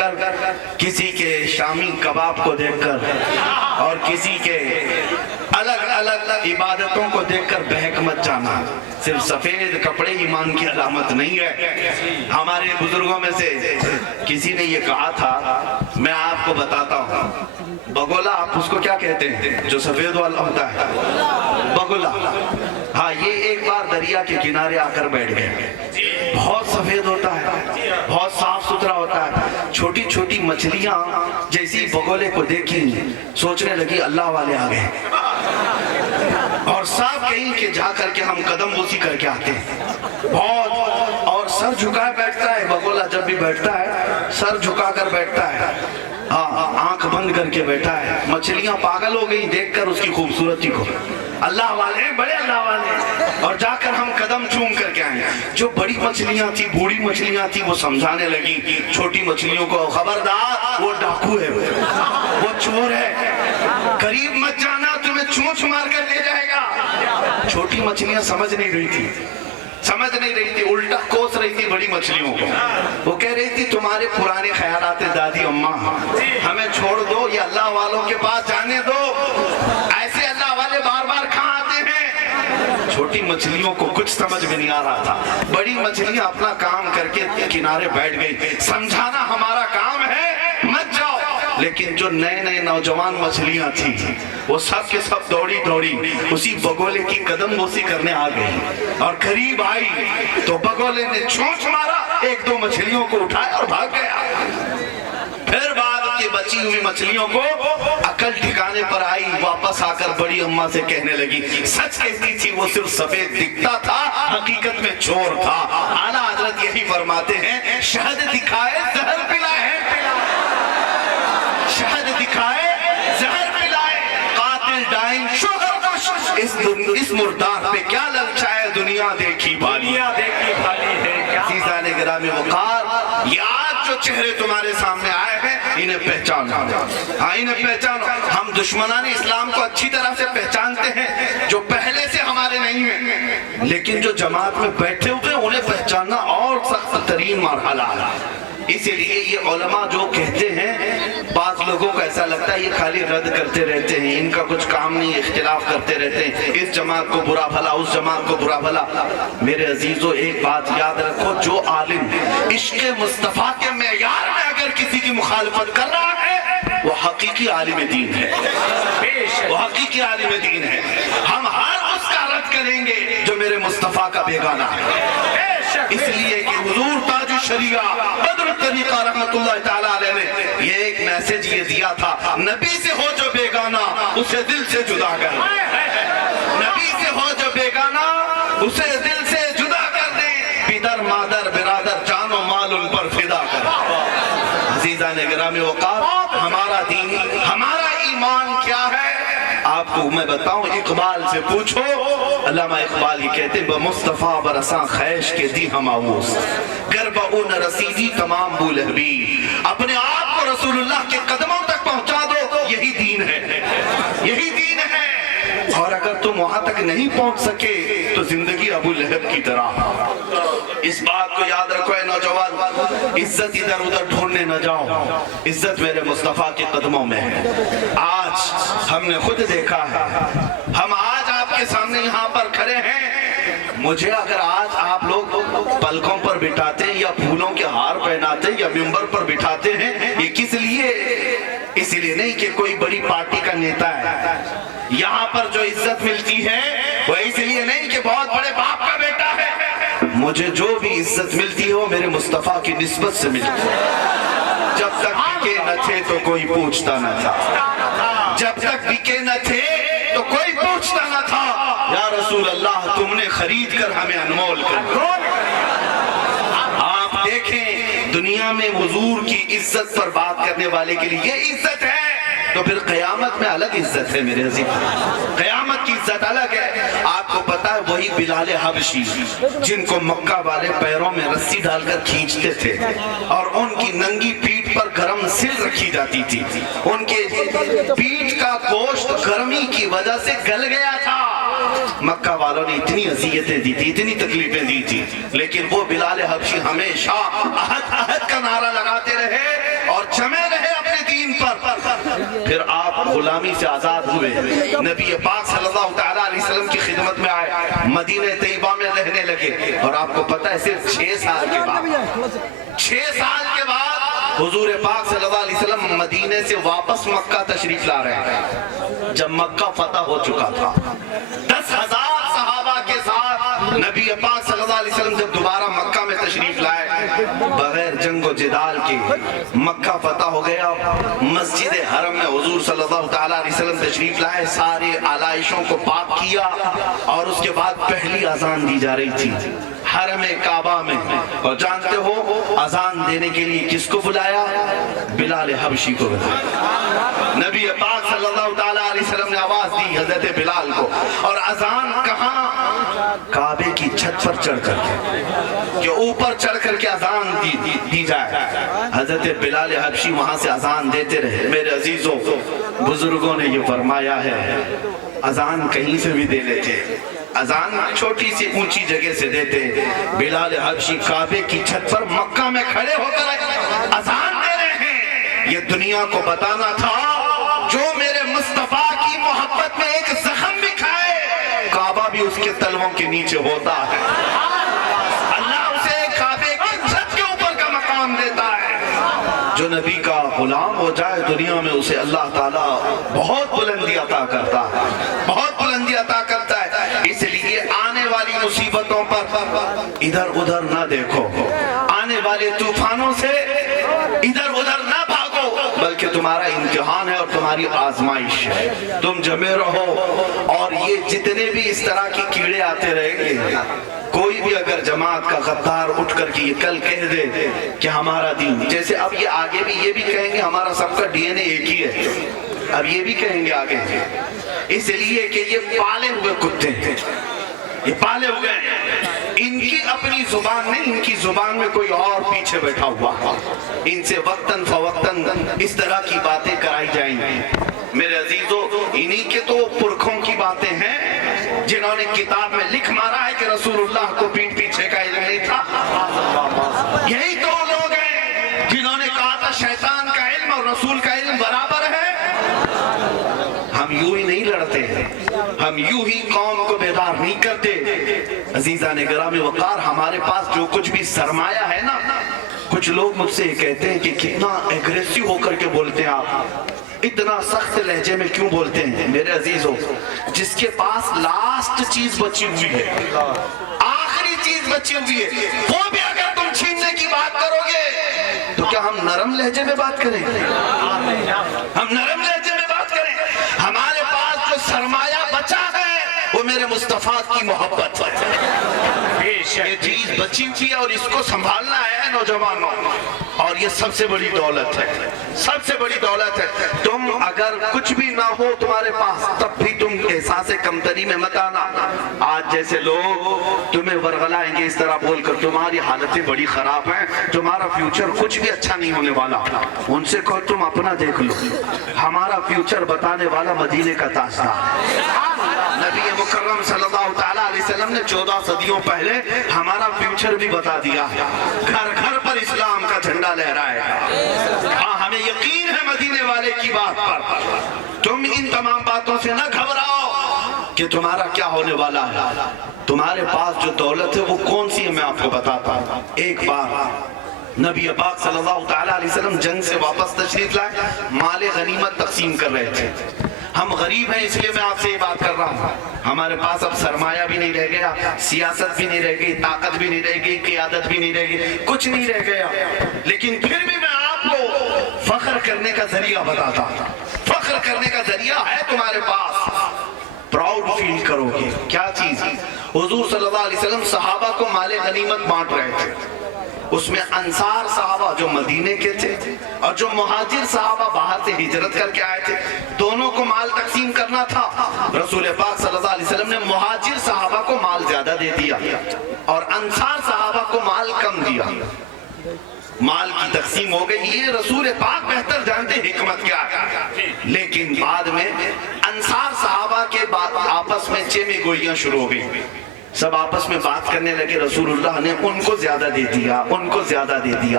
کر، کسی کے شامی کباب کو دیکھ کر اور کسی کے الگ الگ عبادتوں کو دیکھ کر بہک مت جانا۔ صرف سفید کپڑے ایمان کی علامت نہیں ہے۔ ہمارے بزرگوں میں سے کسی نے یہ کہا تھا، میں آپ کو بتاتا ہوں، بگولا آپ اس کو کیا کہتے ہیں جو سفید والا ہوتا ہے؟ بگولا۔ ہاں، یہ ایک بار دریا کے کنارے آ کر بیٹھ گئے۔ بہت سفید ہوتا ہے، بہت صاف ستھرا ہوتا ہے، چھوٹی چھوٹی مچھلیاں جیسی بگولے کو دیکھی سوچنے لگی اللہ والے آ گئے، اور صاحب کہیں کہ جا کر کے ہم قدم بوسی کر کے آتے ہیں بہت، اور سر جھکائے بیٹھتا ہے بگولا، جب بھی بیٹھتا ہے سر جھکا کر بیٹھتا ہے، آنکھ بند کر کے بیٹھا ہے۔ مچھلیاں پاگل ہو گئی دیکھ کر اس کی خوبصورتی کو، اللہ والے ہیں، بڑے اللہ والے، اور جا کر ہم قدم چوم کر کے آئیں۔ جو بڑی مچھلیاں تھی، بوڑھی مچھلیاں تھی، وہ سمجھانے لگی چھوٹی مچھلیوں کو، خبردار وہ ڈاکو ہے، وہ چور ہے، قریب مت جانا، تمہیں چونچ مار کر لے جائے گا۔ چھوٹی مچھلیاں سمجھ نہیں رہی تھی، الٹا کوس رہی تھی بڑی مچھلیوں کو۔ وہ کہہ رہی تھی تمہارے پرانے خیالات دادی اماں، ہمیں چھوڑ دو، یہ اللہ والوں کے پاس جانے دو، ایسے اللہ والے بار بار کہاں آتے ہیں؟ چھوٹی مچھلیوں کو کچھ سمجھ میں نہیں آ رہا تھا، بڑی مچھلیاں اپنا کام کر کے کنارے بیٹھ گئی، سمجھانا ہمارا کام ہے، مت جاؤ۔ لیکن جو نئے نئے نوجوان مچھلیاں تھیں وہ سب کے سب دوڑی دوڑی اسی بگولے کی قدم بوسی کرنے آ گئی، اور قریب آئی تو بگولے نے چونچ مارا، ایک دو مچھلیوں کو اٹھایا اور بھاگ گیا۔ پھر بعد کی بچی ہوئی مچھلیوں کو عقل ٹھکانے پر آئی، واپس آ کر بڑی اماں سے کہنے لگی سچ کہتی تھی، وہ صرف سفید دکھتا تھا، حقیقت میں چور تھا۔ اعلیٰ حضرت یہی فرماتے ہیں، شہد دکھائے زہر پلائے، شہد دکھائے زہر پلائے، قاتل ڈائن شوہر کش، اس مردار پہ کیا للچائے دنیا دیکھی بھالی ہے۔ عزیزان گرامی وقار، یہ آج جو چہرے تمہارے سامنے آئے ہیں انہیں پہچانو، ہاں انہیں پہچانو۔ ہم دشمنان اسلام کو اچھی طرح سے پہچانتے ہیں جو پہلے سے ہمارے نہیں ہیں، لیکن جو جماعت میں بیٹھے ہوئے انہیں پہچاننا اور سخت ترین مرحلہ ہے۔ اسی لیے یہ علماء جو کہتے ہیں، بعض لوگوں کو ایسا لگتا ہے یہ خالی رد کرتے رہتے ہیں، ان کا کچھ کام نہیں، اختلاف کرتے رہتے ہیں، اس جماعت کو برا بھلا، اس جماعت کو برا بھلا۔ میرے عزیزو ایک بات یاد رکھو، جو عالم عشق مصطفیٰ کے معیار میں اگر کسی کی مخالفت کر رہا ہے وہ حقیقی عالم دین ہے، وہ حقیقی عالم دین ہے۔ ہم ہر اس کا رد کریں گے جو میرے مصطفیٰ کا بیگانہ ہے، اس لیے کہ حضور تاج الشریعہ بدر الطریقہ رحمت اللہ تعالیٰ علیہ نے یہ ایک میسج یہ دیا تھا، نبی سے ہو جو بیگانہ اسے دل سے جدا کر دے، نبی سے ہو جو بیگانہ اسے دل سے جدا کر دے، پدر مادر برادر جان و مال ان پر فدا کر دے۔ عزیزان گرامی وقار، ہمارا دین، ہمارا ایمان کیا ہے؟ آپ کو میں بتاؤں، اقبال سے پوچھو، علامہ اقبال ہی کہتے ہیں بمصطفیٰ برساں خیش کے دی ہم آووز، گربہ اون رسیدی تمام بولہبی، اپنے آپ کو رسول اللہ کے قدموں تک پہنچا دو، یہی دین ہے، یہی دین ہے۔ اور اگر تم وہاں تک نہیں پہنچ سکے تو زندگی ابو لہب کی طرح۔ اس بات کو یاد رکھو اے نوجوان، عزت ادھر ادھر ڈھونڈنے نہ جاؤ، عزت میرے مصطفیٰ کے قدموں میں ہے۔ آج ہم نے خود دیکھا ہے، ہم آج آپ کے سامنے یہاں پر کھڑے ہیں، مجھے اگر آج آپ لوگ پلکوں پر بٹھاتے ہیں یا پھولوں کے ہار پہناتے ہیں یا ممبر پر بٹھاتے ہیں، یہ کس لیے؟ اس لیے نہیں کہ کوئی بڑی پارٹی کا نیتا ہے، یہاں پر جو عزت ملتی ہے وہ اس لیے نہیں کہ بہت بڑے باپ کا بیٹا ہے، مجھے جو بھی عزت ملتی ہے وہ میرے مصطفیٰ کی نسبت سے ملتی ہے۔ جب تک بکے نہ تھے تو کوئی پوچھتا نہ تھا، جب تک بکے نہ تھے تو کوئی پوچھتا نہ تھا، یا رسول اللہ تم نے خرید کر ہمیں انمول کر دیا۔ آپ دیکھیں دنیا میں حضور کی عزت پر بات کرنے والے کے لیے یہ عزت ہے، تو پھر قیامت میں الگ عزت ہے میرے عزیز، قیامت کی عزت الگ ہے۔ آپ کو پتا ہے وہی بلال حبشی جن کو مکہ والے پیروں میں رسی ڈال کر کھینچتے تھے اور ان کی ننگی پیٹھ پر گرم سل رکھی جاتی تھی، ان کے پیٹھ کا گوشت گرمی کی وجہ سے گل گیا تھا، مکہ والوں نے اتنی اذیتیں دی تھی، اتنی تکلیفیں دی تھی، لیکن وہ بلال حبشی ہمیشہ احد احد کا نعرہ لگاتے رہے اور جمے رہے اپنے دین پر، پھر آپ غلامی سے آزاد ہوئے، نبی پاک صلی اللہ تعالیٰ علیہ وسلم کی خدمت میں آئے، مدینہ طیبہ میں رہنے لگے، اور آپ کو پتہ ہے صرف 6 سال کے بعد حضور پاک صلی اللہ علیہ وسلم مدینہ سے واپس مکہ تشریف لا رہے ہیں۔ جب مکہ فتح ہو چکا تھا، 10,000 صحابہ کے ساتھ نبی پاک صلی اللہ علیہ وسلم جب دوبارہ مکہ میں تشریف لائے، بغیر جنگ و جدال کے مکہ فتح ہو گیا، مسجد حرم میں حضور صلی اللہ تعالیٰ علیہ وسلم تشریف لائے، سارے آلائشوں کو پاک کیا، اور اس کے بعد پہلی اذان دی جا رہی تھی حرم کعبہ میں، اور جانتے ہو اذان دینے کے لیے کس کو بلایا؟ بلال حبشی کو بلایا۔ نبی پاک صلی اللہ تعالیٰ علیہ وسلم نے آواز دی حضرت بلال کو، اور اذان کہاں؟ کعبے کی چھت پر چڑھ کر کے، کہ اوپر چڑھ کر کے اذان دی جائے۔ حضرت بلال حبشی وہاں سے اذان دیتے رہے۔ میرے عزیزوں، بزرگوں نے یہ فرمایا ہے اذان کہیں سے بھی دے لیتے، اذان چھوٹی سی اونچی جگہ سے دیتے، بلال حبشی کعبے کی چھت پر مکہ میں کھڑے ہو کر اذان دے رہے ہیں۔ یہ دنیا کو بتانا تھا جو میرے مصطفیٰ کی محبت میں ایک زخم بھی کھائے، کعبہ بھی اس کے تلووں کے نیچے ہوتا ہے، اللہ اسے کعبے کی چھت کے اوپر کا مقام دیتا ہے۔ جو نبی کا غلام ہو جائے دنیا میں، اسے اللہ تعالیٰ بہت بلندی عطا کرتا ہے، بہت بلندی عطا کرتا ہے۔ اس لیے آنے والی مصیبتوں پر ادھر ادھر نہ دیکھو، آنے والے طوفانوں سے ادھر ادھر نہ بھاگو، بلکہ تمہارا امتحان ہے اور تمہاری آزمائش ہے، تم جمے رہو۔ اور یہ جتنے بھی اس طرح کی کیڑے آتے رہیں گے، کوئی بھی اگر جماعت کا غدار اٹھ کر کے یہ کل کہہ دے کہ ہمارا دین، جیسے اب یہ آگے بھی یہ بھی کہیں گے ہمارا سب کا ڈی این اے ایک ہی ہے، اب یہ بھی کہیں گے آگے، اس لیے کہ یہ پالے ہوئے کتے ہیں، یہ پالے ہوئے ہیں، ان کی اپنی زبان نہیں، ان کی زبان میں کوئی اور پیچھے بیٹھا ہوا، ان سے وقتاً فوقتاً اس طرح کی باتیں کرائی جائیں گی۔ میرے عزیزو، انہی کے تو پرکھوں کی باتیں ہیں جنہوں نے کتاب میں لکھ مارا ہے کہ رسول اللہ کو پیٹ پیچھے کا علم نہیں تھا۔ یہی تو لوگ ہیں جنہوں نے کہا تھا شیطان کا علم اور رسول کا علم برابر ہے۔ ہم یوں ہی نہیں لڑتے، ہم یوں ہی قوم کو بیدار نہیں کرتے۔ عزیزان گرامی وقار، ہمارے پاس جو کچھ بھی سرمایہ ہے نا، کچھ لوگ مجھ سے کہتے ہیں کہ کتنا ایگریسو ہو کر کے بولتے ہیں آپ، اتنا سخت لہجے میں کیوں بولتے ہیں؟ میرے عزیزوں، جس کے پاس لاسٹ چیز بچی ہوئی ہے، آخری چیز بچی ہوئی ہے، وہ بھی اگر تم چھیننے کی بات کرو گے تو کیا ہم نرم لہجے میں بات کریں؟ ہم نرم لہجے میں بات کریں؟ ہمارے پاس جو سرمایہ بچا ہے وہ میرے مصطفیٰ کی محبت ہے، یہ چیز بچی ہوئی ہے اور اس کو سنبھالنا ہے نوجوانوں، اور یہ سب سے بڑی دولت ہے، سب سے بڑی دولت ہے۔ تم اگر کچھ بھی نہ ہو تمہارے پاس، تب بھی تم احساس کمتری میں مت آنا۔ آج جیسے لوگ تمہیں ورغلائیں گے اس طرح بول کر، تمہاری حالتیں بڑی خراب ہیں، تمہارا فیوچر کچھ بھی اچھا نہیں ہونے والا، ان سے کہو تم اپنا دیکھ لو، ہمارا فیوچر بتانے والا مدینے کا تاجدار نبی مکرم صلی اللہ تعالیٰ علیہ وسلم نے 14 صدیوں پہلے ہمارا فیوچر بھی بتا دیا، گھر گھر پر اسلام کا جھنڈا لہرائے گا۔ ہاں، ہمیں یقین ہے مدینے والے کی بات پر۔ تم ان تمام باتوں سے نہ گھبراؤ کہ تمہارا کیا ہونے والا ہے۔ تمہارے پاس جو دولت ہے وہ کون سی ہے میں آپ کو بتاتا ہوں۔ ایک بار نبی پاک صلی اللہ تعالیٰ علیہ وسلم جنگ سے واپس تشریف لائے، مال غنیمت تقسیم کر رہے تھے۔ ہم غریب ہیں اس لیے میں آپ سے یہ بات کر رہا ہوں، ہمارے پاس اب سرمایہ بھی نہیں رہ گیا، سیاست بھی نہیں رہ گئی، طاقت بھی نہیں رہ گئی، قیادت بھی نہیں رہ گئی، کچھ نہیں رہ گیا، لیکن پھر بھی میں آپ کو فخر کرنے کا ذریعہ بتاتا ہوں۔ فخر کرنے کا ذریعہ ہے تمہارے پاس، پراؤڈ فیل کرو گے۔ کیا چیز؟ حضور صلی اللہ علیہ وسلم صحابہ کو مال غنیمت بانٹ رہے تھے، اس میں انصار صحابہ جو مدینے کے تھے اور جو مہاجر صحابہ باہر سے ہجرت کر کے آئے تھے، دونوں کو مال تقسیم کرنا تھا۔ رسول پاک صلی اللہ علیہ وسلم نے مہاجر صحابہ کو مال زیادہ دے دیا اور انصار صحابہ کو مال کم دیا۔ مال کی تقسیم ہو گئی، یہ رسول پاک بہتر جانتے حکمت کیا ہے، لیکن بعد میں انصار صحابہ کے بعد آپس میں چیمے گوئیاں شروع ہو گئی، سب آپس میں بات کرنے لگے، رسول اللہ نے ان کو زیادہ دے دیا، ان کو زیادہ دے دیا۔